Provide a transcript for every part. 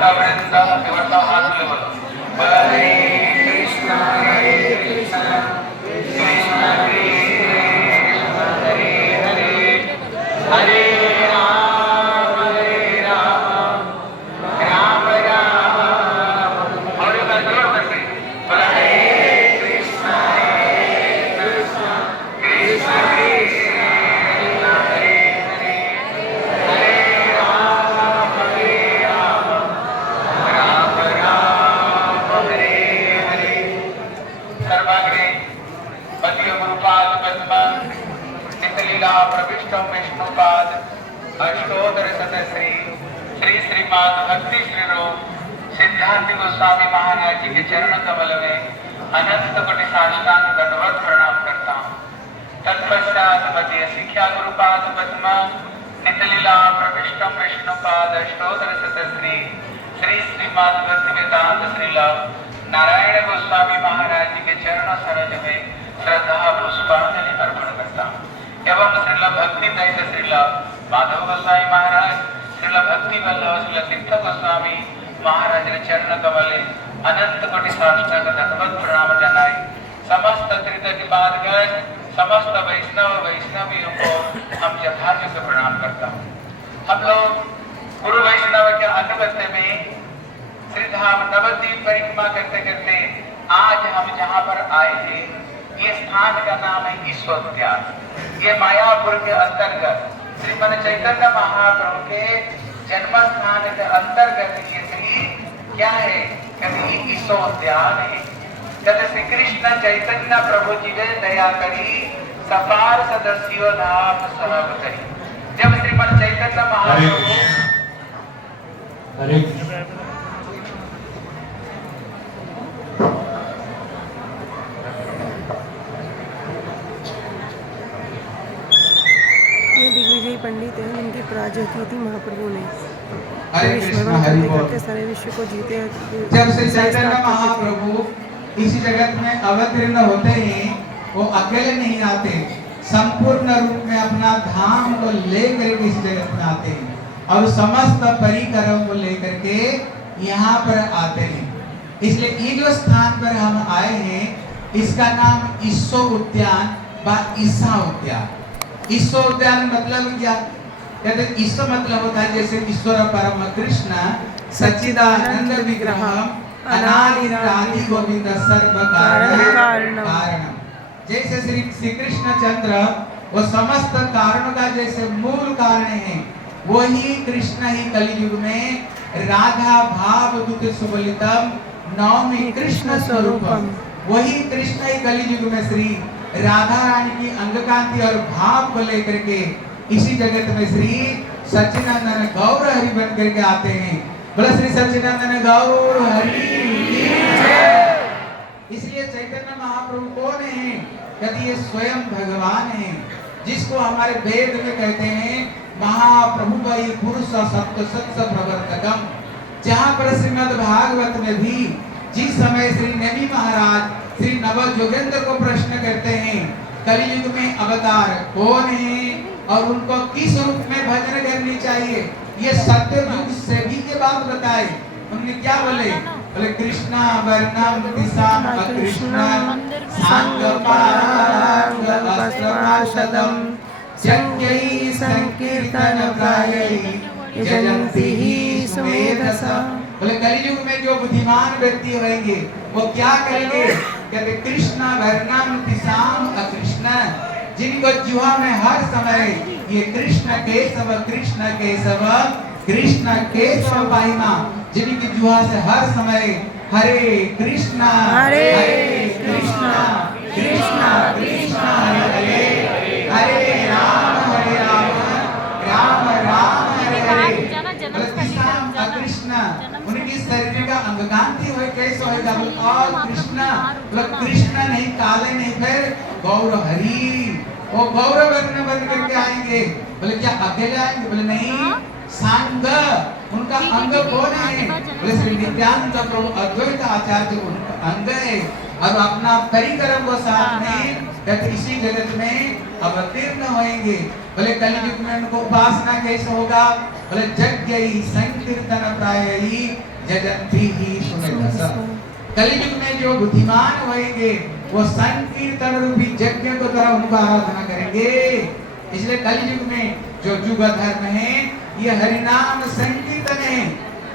माता वृंद दिवस हाथ लेवल हरे कृष्ण कृष्ण कृष्ण हरे हरे हरे राम राम राम और एक बार जोर करके बोला हरे कृष्ण कृष्ण कृष्ण हरे हरे हरे राम राम राम हरे हरे सर्वाग्रे पतियो गुरुपाद पद्म नितलीला प्रविष्टम विष्णुपाद अष्टोत्तर शतश्री श्री श्रीपाद भक्ति श्री रूप सिद्धांत गोस्वामी महाराज जी के चरण कमल में अनंत कोटि साष्टांग दंडवत प्रणाम करता हूँ। तत्पश्चात मध्य शिक्षा गुरुपाद पद्म नितलीला प्रविष्टम विष्णुपाद अष्टोत्तर शतश्री श्री श्रीपाद भक्ति वेदांत श्रीला नारायण गोस्वामी महाराज जी के चरण सरोज में श्रद्धा पुष्पांजलि अर्पण करता हूँ एवं श्रीला भक्ति दैत श्रीला माधव गोस्वामी महाराज श्रीला भक्ति वल्लभ श्रीला तीर्थ गोस्वामी महाराज के चरण कमले अनंत कोटि साष्टांग दंडवत प्रणाम जनाई समस्त तीर्थपादगण समस्त वैष्णव वैष्णवियों को हम यथायोग्य प्रणाम करता हूँ। हम लोग गुरु वैष्णव के अनुगत्य में श्री धाम नवद्वीप परिक्रमा करते करते आज हम जहाँ पर आए हैं ये स्थान का नाम है ईश्वरोद्यान। ये मायापुर के अंतर्गत श्रीमन चैतन्य महाप्रभु के जन्म स्थान के अंतर्गत ये श्री क्या है? कहते ये ईश्वरोद्यान है। कहते श्री कृष्ण चैतन्य प्रभु जी ने दया करी सपार सदस्यो धाम सब करी। जब श्रीमन चैतन्य महाप्रभु हरे दिग्विजय पंडित हैं जिनकी पराजय की थी महाप्रभु ने। हरे कृष्ण हरि बोल। सारे विश्व को जीते। जब श्री चैतन्य महाप्रभु इसी जगत में अवतीर्ण होते हैं वो अकेले नहीं आते, संपूर्ण रूप में अपना धाम को लेकर इस जगत में आते हैं और समस्त परिकरों को लेकर के यहाँ पर आते हैं। इसलिए ये जो स्थान पर हम आए हैं इसका नाम ईश्वर उद्यान व ईसा उद्यान। ईश्वर उद्यान मतलब क्या? कहते ईश्वर मतलब होता है जैसे ईश्वर परम कृष्ण सच्चिदानंद विग्रह अनादि आदि गोविंद सर्व कारण। जैसे श्री कृष्ण चंद्र वो समस्त कारणों का जैसे मूल कारण है, वही कृष्ण ही कलियुग में राधा भाव दूत सुबलितम नवमी कृष्ण स्वरूपम। वही कृष्ण ही कलियुग में श्री राधा रानी की अंगकांति और भाव को लेकर के इसी जगत में श्री सच्चिदानंद गौर हरि बन करके आते हैं। बोला श्री सच्चिदानंद गौर हरि। इसलिए चैतन्य महाप्रभु कौन है? कहते ये स्वयं भगवान है, जिसको हमारे वेद में कहते हैं महाप्रभु वही पुरुष सत्य सत्य प्रवर्तकम। जहाँ पर श्रीमद् भागवत में भी जिस समय श्री नबी महाराज श्री नव जोगेंद्र को प्रश्न करते हैं कलियुग में अवतार कौन है और उनको किस रूप में भजन करनी चाहिए, ये सत्य युग से भी के बात बताए। उन्होंने क्या बोले? बोले कृष्णा वर्णम दिशाम अकृष्ण सांग पारांग अस्त्रपाशदम जंगई संकीर्तन प्रायई जयंती ही सुमेधसा। बोले कलियुग में जो बुद्धिमान व्यक्ति होंगे वो क्या करेंगे? कहते कृष्ण वर्णम दिशाम अकृष्ण, जिनको जुहा में हर समय ये कृष्ण केशव कृष्ण केशव पाहिमा, जिनकी जुहा से हर समय हरे कृष्णा कृष्ण कृष्ण हरे हरे राम राम राम हरे हरे। कृष्ण उनकी शरीर का अंगकांति हो कैसे होगा? और कृष्ण कृष्ण नहीं काले नहीं, फिर गौर हरि, वो गौर वर्ण बन करके आएंगे। बोले क्या अकेले आएंगे? बोले नहीं, सांग उनका अंग कौन है? बोले श्री नित्यानंद प्रभु अद्वैत आचार्य उनका अंग है और अपना परिक्रम को साथ में कहते इसी जगत में अवतीर्ण होंगे। बोले कलयुग में उनको उपासना कैसे होगा? बोले यज्ञ संकीर्तन प्रायई जगन्ति ही सुमेधस। कलयुग में जो बुद्धिमान होंगे वो संकीर्तन रूपी यज्ञ को तरह उनका आराधना करेंगे। इसलिए कलयुग में जो युग धर्म है ये हरिनाम संकीर्तन है।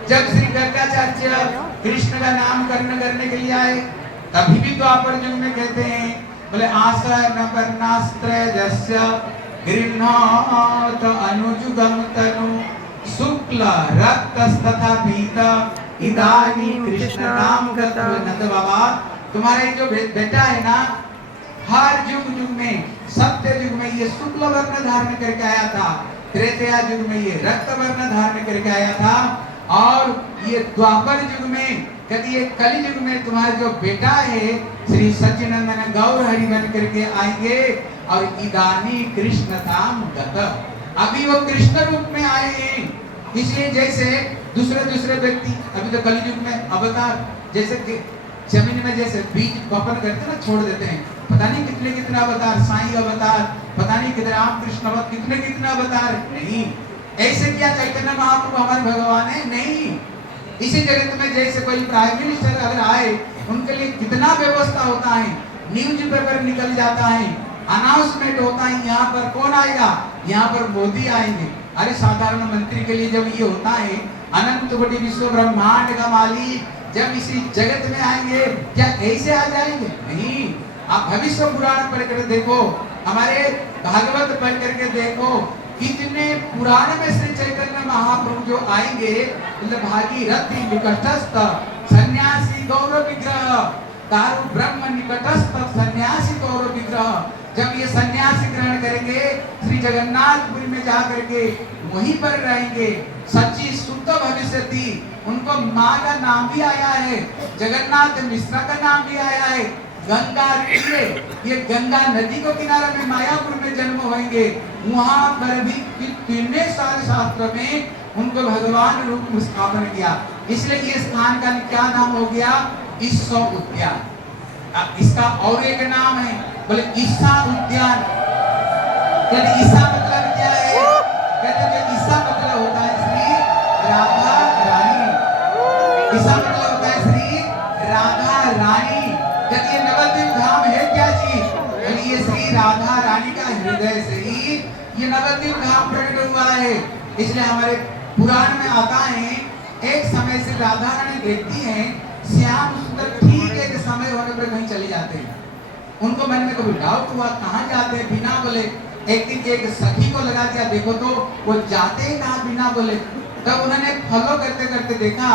जब श्री गर्गाचार्य कृष्ण का नाम करने के लिए आए तभी भी तो आप युग में कहते हैं बोले आसन वर्णास्त्र जस्य गृह्णात अनुजुगम तनु शुक्ल रक्तस्तथा पीता इदानी कृष्ण नाम गतो। नंद बाबा तुम्हारा जो बेटा है ना हर युग में सत्य युग में ये शुक्ल वर्ण धारण करके आया था, त्रेता युग में ये रक्त वर्ण धारण करके आया था और ये द्वापर युग में कहती है कलि युग में तुम्हारा जो बेटा है श्री सच्चिदानंद गौर हरि बन करके आएंगे और इदानी कृष्ण धाम गत। अभी वो कृष्ण रूप में आए हैं। इसलिए जैसे दूसरे व्यक्ति अभी तो कलि युग में अवतार जैसे जमीन में जैसे बीज बपन करते ना छोड़ देते हैं, पता नहीं कितने अवतार, साईं अवतार, पता नहीं कितने राम कृष्ण अवतार, कितने अवतार नहीं। ऐसे क्या चैतन्य महाप्रभु हमारे भगवान है? नहीं। इसी जगत में जैसे कोई प्राइम मिनिस्टर अगर आए उनके लिए कितना व्यवस्था होता है, न्यूज पेपर निकल जाता है, अनाउंसमेंट होता है यहाँ पर कौन आएगा, यहाँ पर मोदी आएंगे। अरे साधारण मंत्री के लिए जब ये होता है अनंत कोटि विश्व ब्रह्मांड का मालिक जब इसी जगत में आएंगे क्या ऐसे आ जाएंगे? नहीं। आप भविष्य पुराण पढ़ कर देखो, हमारे भागवत पढ़ करके देखो कितने पुराण में श्री चैतन्य महाप्रभु जो आएंगे भागीरथी निकटस्थ सन्यासी गौरव विग्रह दारु ब्रह्म निकटस्थ सन्यासी गौरव विग्रह। जब ये सन्यासी ग्रहण करेंगे श्री जगन्नाथपुरी में जा करके वहीं पर रहेंगे। सच्ची शुद्ध भविष्यति उनको माँ का नाम भी आया है, जगन्नाथ मिश्रा का नाम भी आया है। गंगा ये गंगा नदी को किनारे में मायापुर में जन्म होंगे। वहां पर भी कितने सारे शास्त्र में उनको भगवान रूप में स्थापन किया। इसलिए ये स्थान का क्या नाम हो गया? ईसा उद्यान। इसका और एक नाम है बोले ईसा उद्यान। कहते ईसा मतलब क्या है? कहते जो ईसा मतलब होता है श्री राधा रानी। ईसा मतलब होता है श्री राधा रानी। कहते ये नवद्वीप धाम है क्या चीज? ये श्री राधा रानी का हृदय से ही ये नवद्वीप धाम प्रकट हुआ है। इसलिए हमारे पुराण में आता है एक समय से राधा रानी देखती हैं श्याम सुंदर ठीक एक समय होने पर कहीं चले जाते हैं। उनको मन में कभी डाउट हुआ कहाँ जाते हैं बिना बोले। एक दिन एक सखी को लगा दिया देखो तो वो जाते हैं कहाँ बिना बोले। तब उन्होंने फॉलो करते करते देखा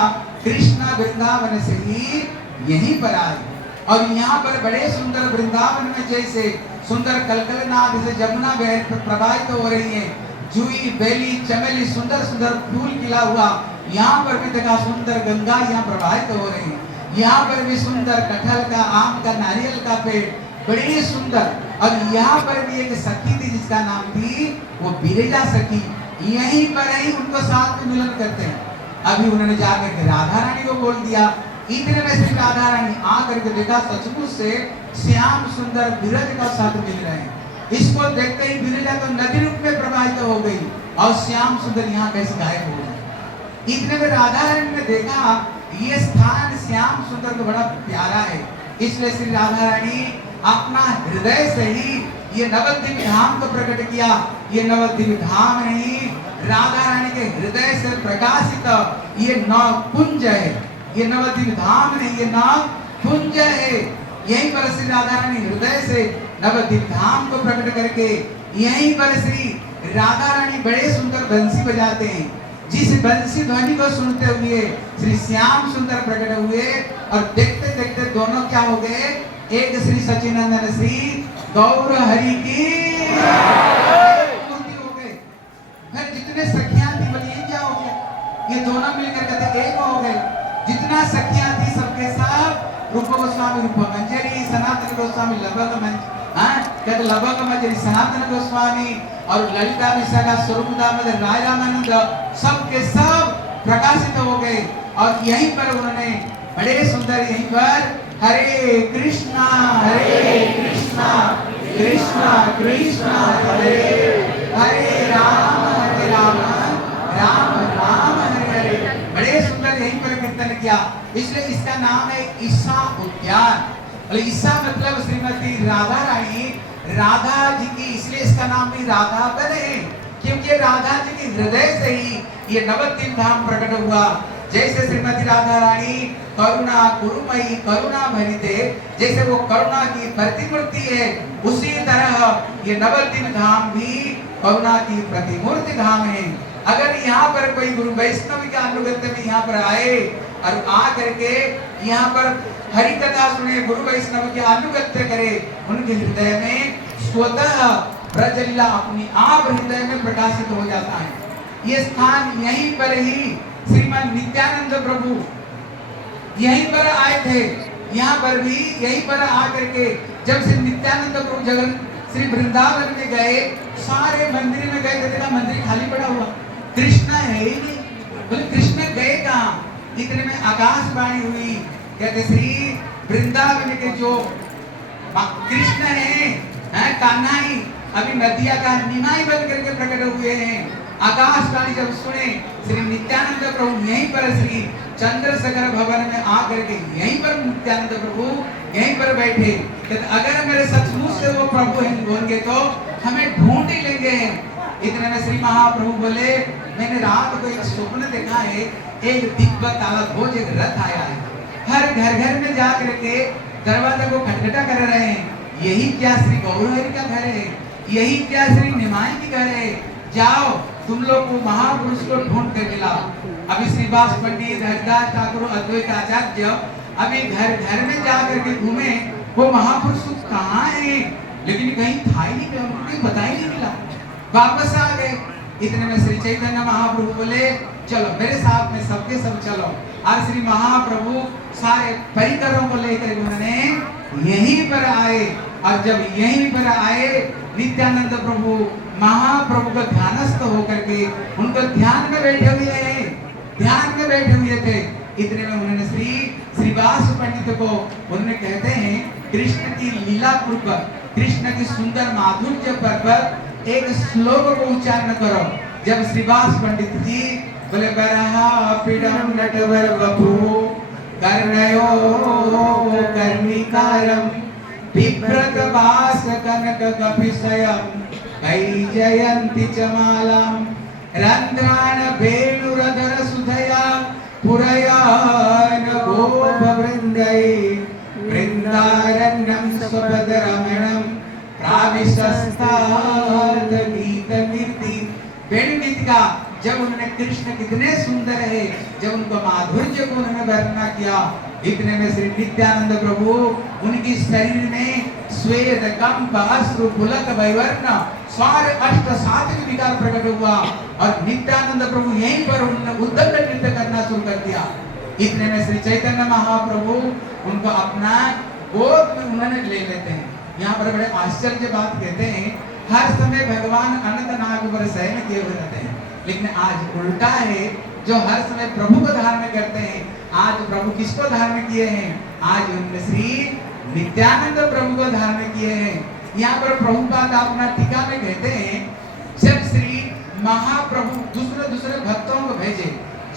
कृष्णा वृंदावन से ही यहीं पर आए और यहाँ पर बड़े सुंदर वृंदावन में जैसे सुंदर कलकलनाद जैसे जमुना प्रवाहित हो रही है, जूही बेली चमेली सुंदर सुंदर फूल खिला हुआ। यहाँ पर भी देखा सुंदर गंगा यहाँ प्रवाहित हो रही है। यहाँ पर भी सुंदर कटहल का, आम का, नारियल का पेड़ बड़ी सुंदर। और यहाँ पर भी एक सखी थी जिसका नाम थी वो बिरजा सखी। यहीं पर ही उनको साथ में मिलन करते हैं। अभी उन्होंने जाकर के राधा रानी को बोल दिया। इतने में श्री राधा रानी आकर के देखा सचमुच से श्याम सुंदर बिरज का साथ मिल रहे हैं। इसको देखते ही बिरजा तो नदी रूप में प्रवाहित हो गई और श्याम सुंदर यहाँ कैसे गायब हो गए। इतने में राधा रानी ने देखा ये स्थान श्याम सुंदर को बड़ा प्यारा है। इसलिए श्री राधा रानी अपना हृदय से ही ये नवद्वीप धाम को प्रकट किया। ये नवद्वीप धाम नहीं राधा रानी के हृदय से प्रकाशित ये नव कुंज है। ये नवद्वीप धाम नहीं ये नव कुंज है। यहीं पर श्री राधा रानी हृदय से नवद्वीप धाम को प्रकट करके यहीं पर श्री राधा रानी बड़े सुंदर बंसी बजाते हैं। जिस बंसी ध्वनि को सुनते हुए श्री श्याम सुंदर प्रकट हुए और देखते देखते दोनों क्या हो गए? एक श्री सच्चिदानंद श्री गौर हरि की मूर्ति हो गए। फिर जितने सखियां थी बोलिए क्या हो गया? ये दोनों मिलकर कहते एक हो गए। जितना सखियां थी सबके सब रूप गोस्वामी रूप मंजरी, सनातन गोस्वामी लबक कहते लबक मंजरी सनातन गोस्वामी और ललिता विशाखा स्वरूप दामोदर राय रामानंद सबके सब प्रकाशित हो गए। और यहीं पर उन्होंने बड़े सुंदर यहीं पर हरे कृष्णा कृष्ण कृष्ण हरे हरे राम राम राम हरे हरे। बड़े सुंदर यहीं पर कीर्तन किया, इसलिए इसका नाम है ईसा उद्यान। ईसा मतलब श्रीमती राधा रानी, राधा जी की, इसलिए इसका नाम भी राधा बन है, क्योंकि राधा जी के हृदय से ही ये नवद्वीप धाम प्रकट हुआ। जैसे श्रीमती राधा रानी करुणा कुरुमयी करुणा भरिते, जैसे वो करुणा की प्रतिमूर्ति है, उसी तरह ये नवद्वीप धाम भी करुणा की प्रतिमूर्ति धाम है। अगर यहाँ पर कोई गुरु वैष्णव के अनुगत्य में यहाँ पर आए और आ करके यहाँ पर हरि कथा सुने, गुरु वैष्णव के अनुगत्य करे, उनके हृदय में स्वतः ब्रजलीला अपनी आप हृदय में प्रकाशित हो जाता है। ये स्थान यहीं पर ही श्रीमद नित्यानंद प्रभु यहीं पर आए थे। यहाँ पर भी यहीं पर आकर के जब श्री नित्यानंद प्रभु जगन श्री वृंदावन में गए, सारे मंदिर में गए, देखा मंदिर खाली पड़ा हुआ, कृष्ण है ही नहीं। बोले कृष्ण गए कहाँ? इतने में आकाशवाणी हुई, कहते श्री वृंदावन के जो कृष्ण हैं कान्हा ही अभी नदिया का निमाई बन करके प्रकट हुए हैं। आकाशवाणी जब सुने, श्री नित्यानंद प्रभु यहीं पर श्री चंद्रशेखर भवन में आकर के यहीं पर नित्यानंद प्रभु यहीं पर बैठे। अगर मेरे सचमुच से वो प्रभु होंगे तो हमें ढूंढ ही लेंगे। इतने में श्री महाप्रभु बोले, मैंने रात को एक स्वप्न देखा है, एक दिव्य ताला ध्वज एक रथ आया है, हर घर घर में जा करके दरवाजा को खटखटा कर रहे हैं। यही क्या श्री गौरहरि का घर है? यही क्या श्री निमाई की घर है? जाओ तुम लोग को महापुरुष को ढूंढ कर लाओ। अभी श्रीवास पंडित हरिदास ठाकुर अद्वैत आचार्य अभी घर घर में जा करके घूमे, वो महापुरुष कहाँ है, लेकिन कहीं था ही नहीं, कहीं पता ही नहीं मिला, वापस आ गए। इतने में श्री चैतन्य महाप्रभु बोले, चलो मेरे साथ में सबके सब चलो। और श्री महाप्रभु सारे परिकरों को लेकर उन्होंने यहीं पर आए, और जब यहीं पर आए नित्यानंद प्रभु महाप्रभु का ध्यानस्थ होकर के उनको ध्यान में बैठे हुए हैं, ध्यान में बैठे हुए थे। इतने में उन्होंने श्रीवास पंडित को उन्होंने कहते हैं कृष्ण की लीला पूर्वक, कृष्ण की सुंदर माधुर्य पर एक श्लोक को उच्चारण करो। जब श्रीवास पंडित जी बोले, बरहा पीडम नटवर बपू कर्णयो कर्णिकारम बिभ्रत वास कनक कपिशयम कई जयंती चमालाम रंध्रान वेणुरधर सुधया पुरयान गोप वृंदये वृंदारण्यम स्वपदरमणम प्राविशस्ताद गीत कीर्ति। वेणु गीत का जब उन्होंने कृष्ण कितने सुंदर है, जब उनको माधुर्य को उन्होंने वर्णना किया, इतने में श्री नित्यानंद प्रभु उनकी शरीर में श्वेत कंप अश्रु पुलक वैवर्ण सारे अष्ट सात्विक विकार प्रकट हुआ, और नित्यानंद प्रभु यहीं पर उन्होंने उद्दंड नृत्य करना शुरू कर दिया। इतने में श्री चैतन्य महाप्रभु उनको अपना गोद में उन्होंने ले लेते हैं। यहाँ पर बड़े आश्चर्य बात कहते हैं, हर समय भगवान अनंत नाग पर शयन किए हुए रहते हैं, लेकिन आज उल्टा है, जो हर समय प्रभु को धारण करते हैं, आज प्रभु किसको धारण किए हैं? आज उन्होंने श्री नित्यानंद प्रभु को धारण किए हैं। यहाँ पर प्रभुपाद अपना टीका में कहते हैं, जब श्री महाप्रभु दूसरे भक्तों को भेजे,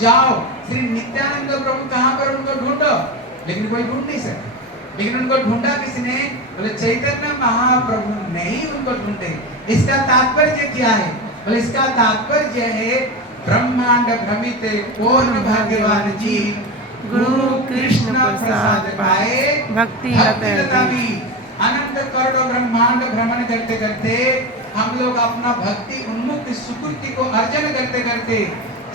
जाओ श्री नित्यानंद प्रभु कहाँ पर उनको ढूंढो, लेकिन कोई ढूंढ नहीं सकता। लेकिन उनको ढूंढा किसने? बोले चैतन्य महाप्रभु ने ही उनको ढूंढे। इसका तात्पर्य क्या है? बोले इसका तात्पर्य है, ब्रह्मांड भ्रमित पूर्ण भाग्यवान जी गुरु कृष्ण प्रसाद पाए भक्ति लतावी। अनंत करोड़ों ब्रह्मांड भ्रमण करते करते हम लोग अपना भक्ति उन्मुक्त सुकृति को अर्जन करते करते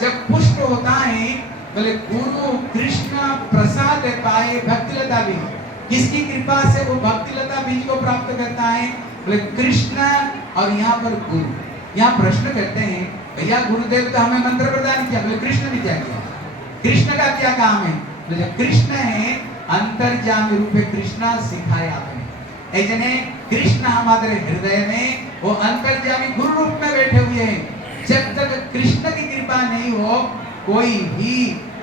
जब पुष्ट होता है, बोले गुरु कृष्ण प्रसाद पाए भक्ति लता बीज। किसकी कृपा से वो भक्ति लता बीज को प्राप्त करता है? बोले कृष्ण। और यहाँ पर गुरु, यहाँ प्रश्न करते हैं, भैया गुरुदेव तो हमें मंत्र प्रदान किया, बोले कृष्ण ने क्या किया? कृष्ण का क्या काम है? बोले कृष्ण है अंतर्जामी रूप में कृष्ण सिखाया आपने। ऐजने कृष्ण हमारे हृदय में वो अंतर्जामी गुरु रूप में बैठे हुए हैं। जब तक कृष्ण की कृपा नहीं हो, कोई भी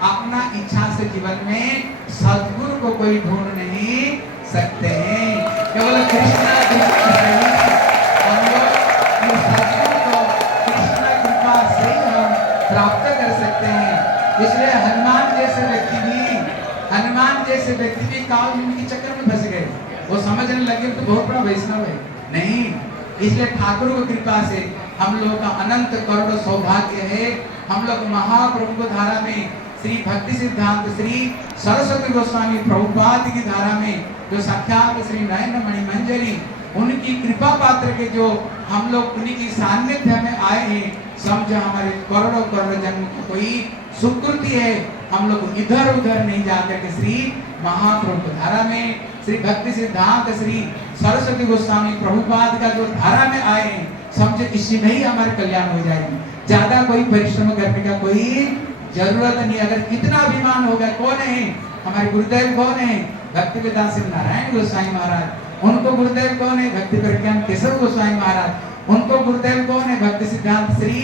अपना इच्छा से जीवन में सद्गुरु को कोई ढूंढ नहीं सकते हैं। केवल कृष्ण इसलिए हनुमान जैसे व्यक्ति भी काल के चक्कर में फंस गए। वो समझने लगे तो बहुत बड़ा वैष्णव है, नहीं। इसलिए ठाकुर की कृपा से हम लोग का अनंत करोड़ सौभाग्य है। हम लोग महाप्रभु की धारा में श्री भक्ति सिद्धांत श्री सरस्वती गोस्वामी प्रभुपाद की धारा में जो साक्षात श्री नयन मणि मंजरी उनकी कृपा पात्र के जो हम लोग उन्हीं की सान्निध्य में आए हैं, समझो हमारे करोड़ों करोड़ जन्म की कोई सुकृति है। हम लोग इधर उधर नहीं जाकर के श्री महाप्रभु धारा में श्री भक्ति सिद्धांत श्री सरस्वती गोस्वामी प्रभुपाद का जो धारा में आए हैं, समझो इसी में ही हमारे कल्याण हो जाएगी। ज्यादा कोई परिश्रम करने का कोई जरूरत नहीं। अगर कितना अभिमान होगा, कौन है हमारे गुरुदेव, कौन है भक्ति वेदांत श्री नारायण गोस्वामी महाराज, उनको गुरुदेव कौन है भक्ति प्रज्ञान केशव गोस्वामी महाराज, उनको गुरुदेव कौन है भक्ति सिद्धांत श्री